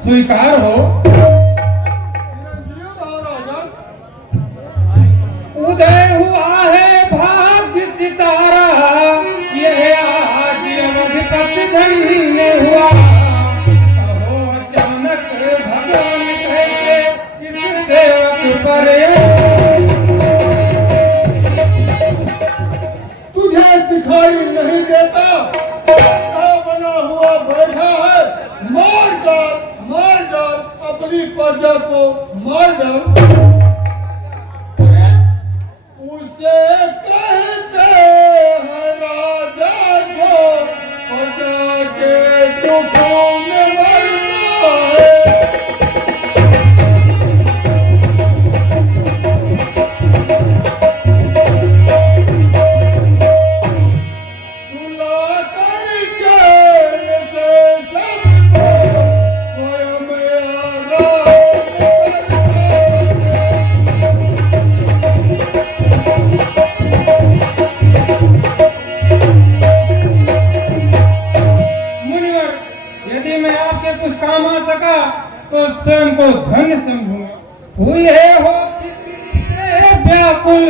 स्वीकार हो। उदय हुआ है भाग्य सितारा, यह आज अवधिपति धन्य हुआ। अहो अचानक भगवान कैसे इस सेवक पर तुझे दिखाई नहीं देता? बना हुआ बैठा है, मार डाल अपनी प्रजा को मार डाल। उसे कहते हैं राजा जो प्रजा के दुखों में मरता है। तो स्वयं को धन्य समझूंगा। हुई है हो किसी से व्याकुल,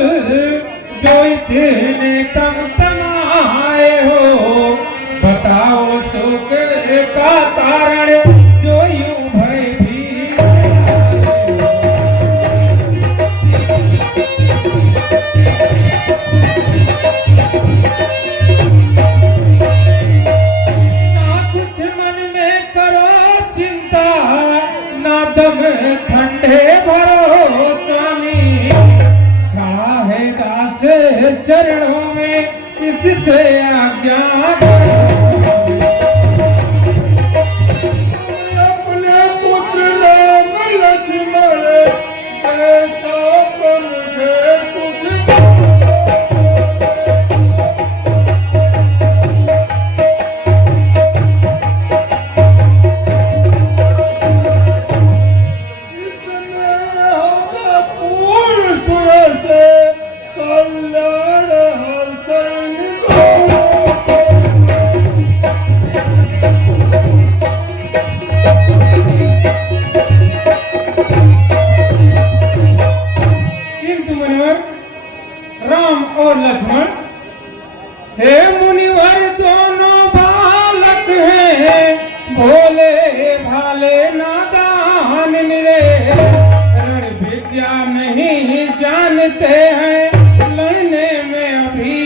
जो इतने कम तमाए हो। बताओ शोक का कारण, जो यूं भय भी ना कुछ मन में करो चिंता, दम ठंडे भरो स्वामी। खड़ा है दास चर टेढ़ों में इससे आज्ञा अपने पुत्र राम लक्ष्मण ऐसा मुझे कुछ किंतु मुनिवर राम और लक्ष्मण हे मुनिवर दोनों बालक हैं भोले भाले नादान निरे रण विद्या नहीं जानते हैं लड़ने में अभी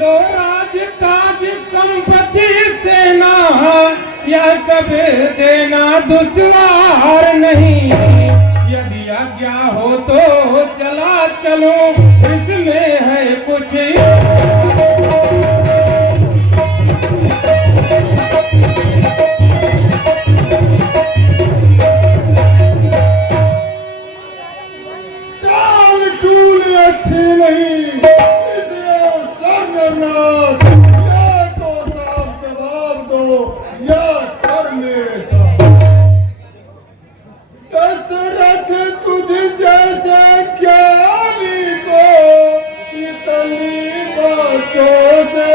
लो राज काज संपत्ति सेना यह सब देना दुश्वार नहीं यदि आज्ञा हो तो चला चलो इसमें है कुछ टाल टूल अच्छी नहीं सरनाथ या तो साफ जवाब दो या कर मेरे दशरथ तुझ जैसे ज्ञानी को इतनी बातों से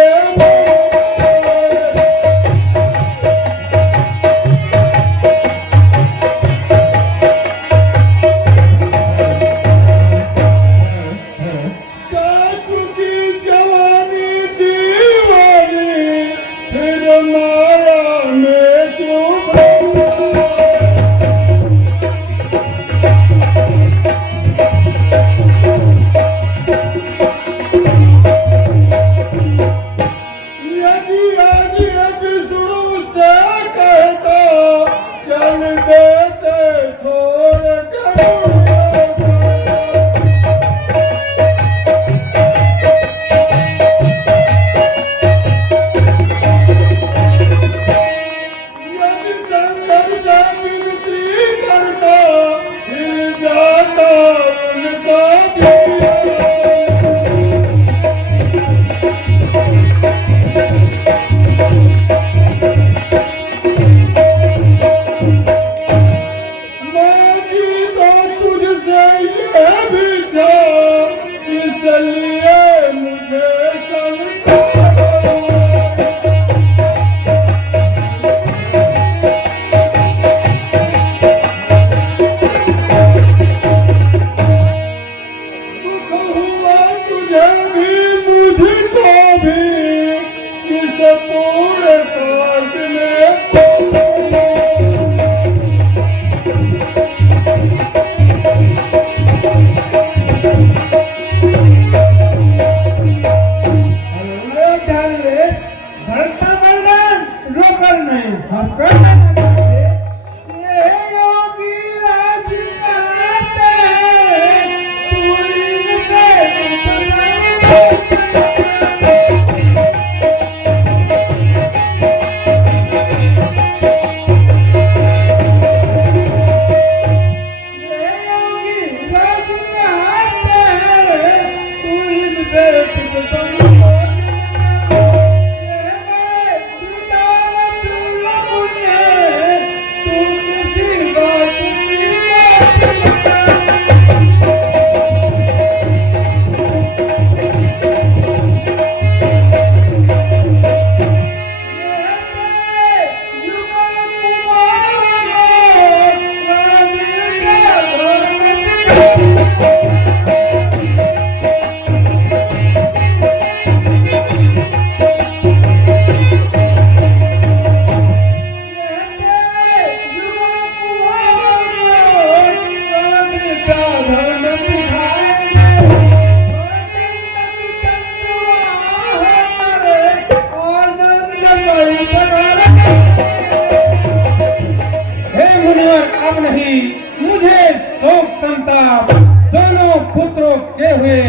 भी मुझे शोक संताप दोनों पुत्रों के हुए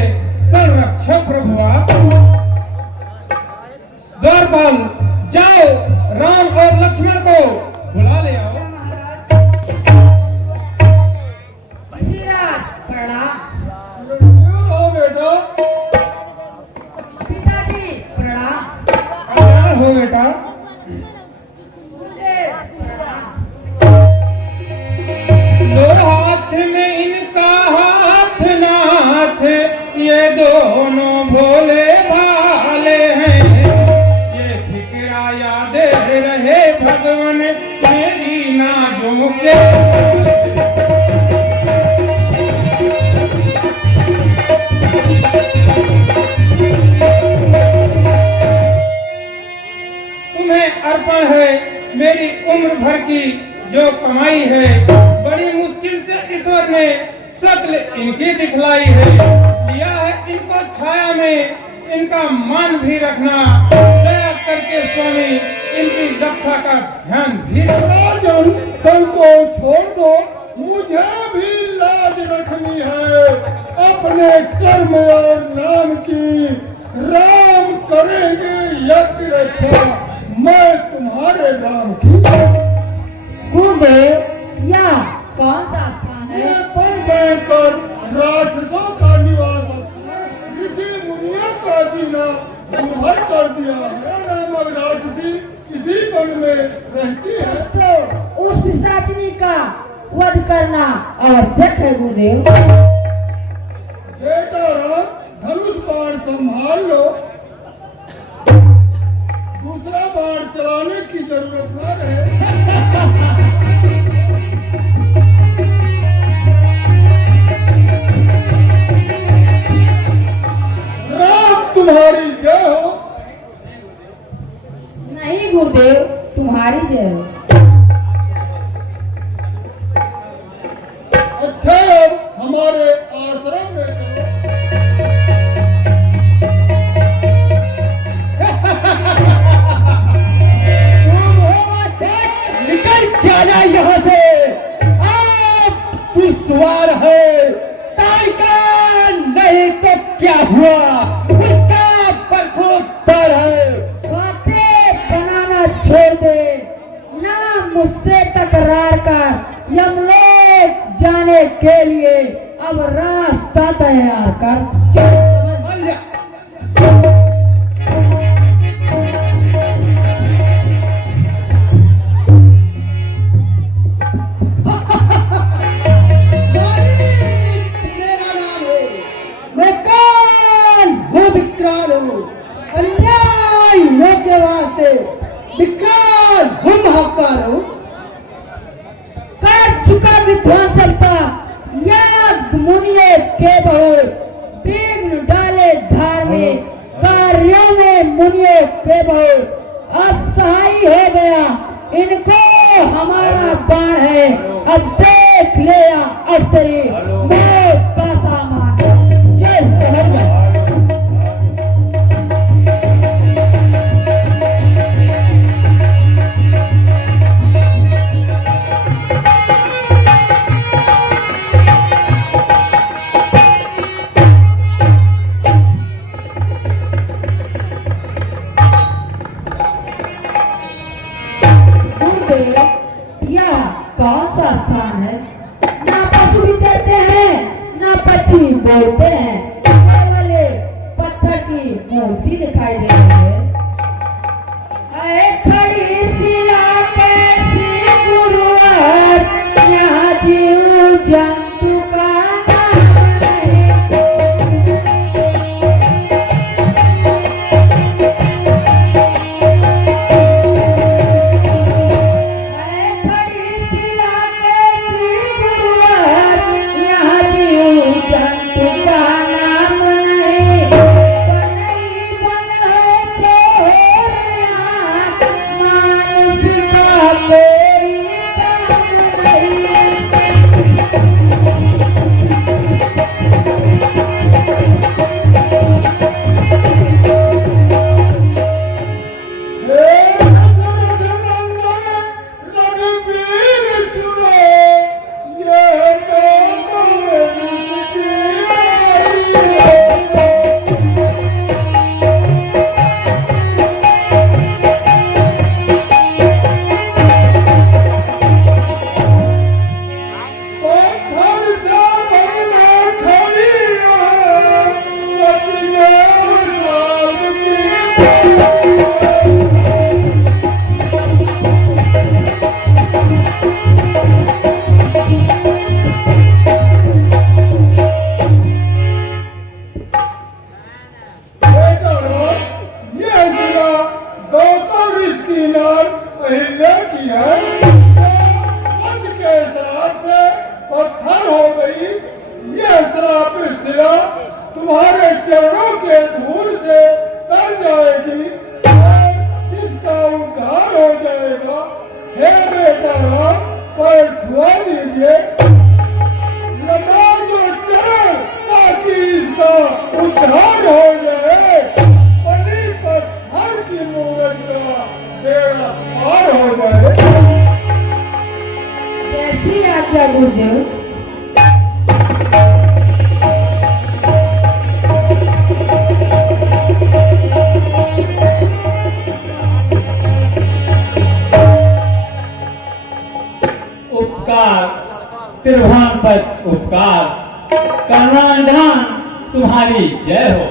संरक्षक प्रभु आप। द्वारपाल जाओ राम और लक्ष्मण को बुला ले आओ। प्रणाम बेटा। पिताजी प्रणाम। कल्याण हो बेटा। लो हाथ में इनका हाथ नाथ, ये दोनों भोले भाले हैं। ये फिक्रा याद रहे भगवान मेरी नाजों के। तुम्हें अर्पण है मेरी उम्र भर की जो कमाई है। बड़ी मुश्किल से ईश्वर ने शक्ल इनकी दिखलाई है। लिया है इनको छाया में, इनका मान भी रखना। दया करके स्वामी इनकी रक्षा का ध्यान भी रखना। राजन सबको छोड़ दो, मुझे भी लाज रखनी है। अपने कर्म और नाम की राम करेंगे यज्ञ रक्षा, मैं तुम्हारे राम की। गुरुदेव यह कौन सा स्थान है? ये वन भयंकर राक्षसों का निवास स्थान है। ऋषि मुनियों का जीना दुर्भर कर दिया है। नामक राक्षसी इसी वन में रहती है। तो उस पिशाचिनी का वध करना आवश्यक है गुरुदेव। बेटा राम, धनुष बाण संभाल लो। दूसरा बाण चलाने की जरूरत न रहे। राम तुम्हारी जय हो। नहीं गुरुदेव तुम्हारी जय हो। अच्छा अब हमारे आश्रम में चलो। निकल जाना यहाँ से। आप दुश्वार है, ताई का नहीं तो क्या हुआ, उसका बरखुरदार है। बातें बनाना छोड़ दे, ना मुझसे तकरार कर। यमलोक जाने के लिए अब रास्ता तैयार कर। चल समझ। मेरा नाम है, मैं काल हूँ, विकराल हूँ। अन्याय के वास्ते विकराल हूँ, महाकाल हूँ। कर चुका विध्वंसता याद मुनिये के बहु। विघ्न डाले धार्मिक कार्यों में मुनिये के बहु। अब सहाय हो गया इनको हमारा बाण है। अब देख लिया अब तेरी मौत का सामान। चल समझ में। यह कौन सा स्थान है? ना पशु विचरते हैं, ना पक्षी बोलते हैं। केवल पत्थर की मूर्ति दिखाई दे रही है। अरे खड़ी शिला कैसी गुरुवर, यहाँ जीव जंतु का नाम नहीं। आज्ञा गुरुदेव। उपकार त्रिभुवन पर उपकार करना निधान तुम्हारी जय हो।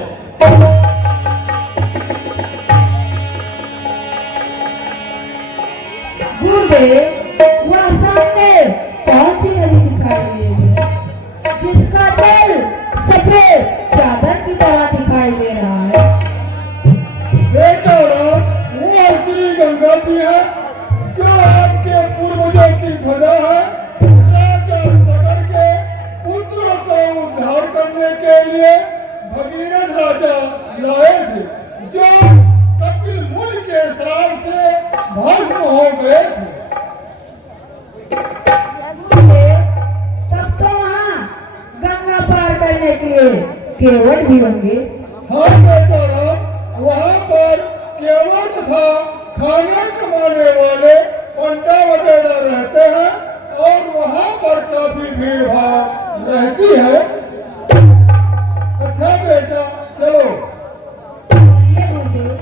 गुरुदेव, वह सामने कौन सी नदी दिखाई दे रही है जिसका जल सफेद चादर की तरह दिखाई दे रहा है? बेटा राम, वो श्री गंगा जी है जो आपके पूर्वजों की ध्वजा है। राजा सगर के पुत्रों को उद्धार करने के लिए भगीरथ राजा लाए थे, जो कपिल मुनि के श्राप से भस्म हो गए थे। गुरुदेव, तब तो वहाँ गंगा पार करने के लिए केवट भी होंगे। हाँ बेटा राम, वहाँ पर केवट तथा खाना कमाने वाले पंडा वगैरह रहते हैं और वहाँ पर काफी भीड़ भाड़ रहती है। अच्छा बेटा, चलो। चलिए गुरुदेव।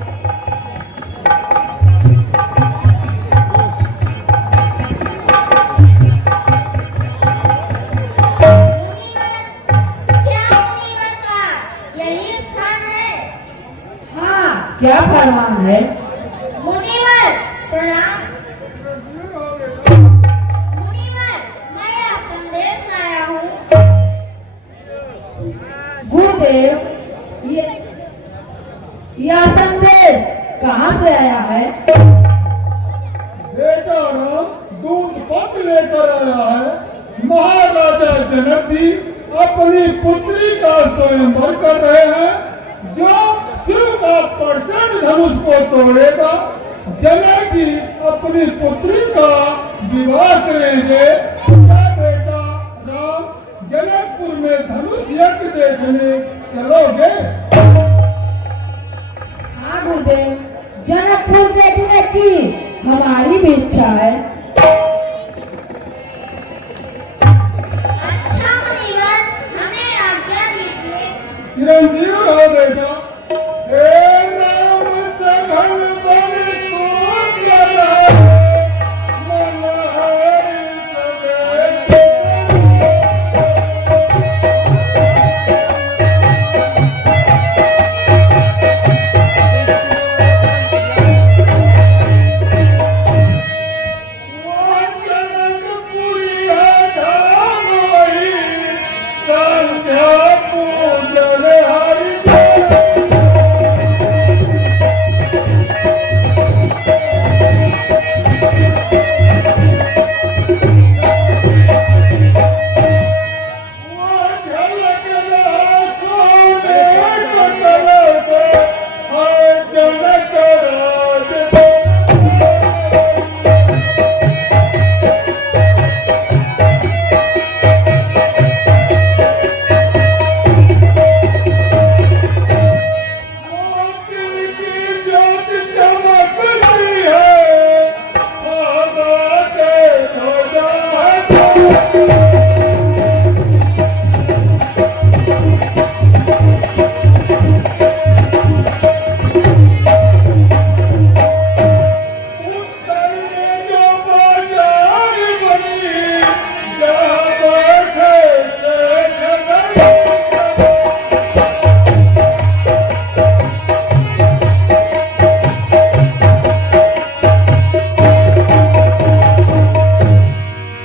यही स्थान है। हाँ, क्या फरमान है? मुनिवर प्रणाम। मुनिवर, मैं यह संदेश लाया हूँ। गुरुदेव, यह संदेश कहाँ से आया है? बेटा राम, दूध पत्र लेकर आया है। महाराजा जनक जी अपनी पुत्री का स्वयंवर कर रहे हैं। जो शिव का प्रचंड धनुष को तोड़ेगा, जनक जी अपनी पुत्री का विवाह करेंगे। क्या बेटा राम, जनकपुर में धनुष यज्ञ देखने चलोगे? हाँ गुरुदेव, जनकपुर देखने की हमारी भी इच्छा है। अच्छा मुनिवर, हमें आज्ञा दीजिए। चिरंजीव रहो बेटा। हे राम सघन बन सूर्य रहे, मनहरि सवेत। वो जनकपुरी है धाम वही, संध्या पूजन हरि जय। वो झलक रहा सोने का कलश, हाय जनक राज दे। मोती की ज्योत चमकती है, आगा के ध्वजा है। उत्तर में जो बाजार बनी, जहाँ बैठे सेठ गरीब।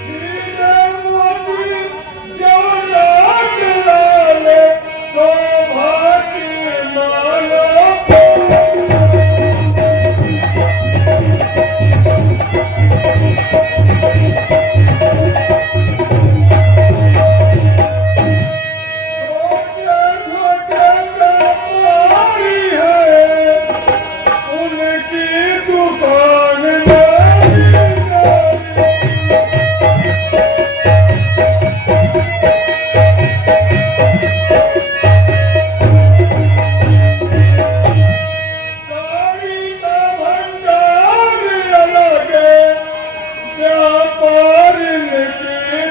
हीरे मोती जवाहरात लाले, शोभा की माला। छोटे छोटे व्यापारी हैं, उनकी दुकान नारी नारी। साड़ी का भंडार अलग है, व्यापार की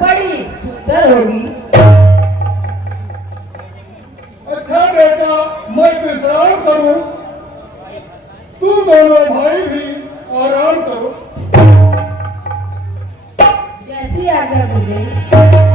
बड़ी सुंदर होगी। अच्छा बेटा, मैं विश्राम करूं, तुम दोनों भाई भी आराम करो। जैसी आज्ञा मुझे।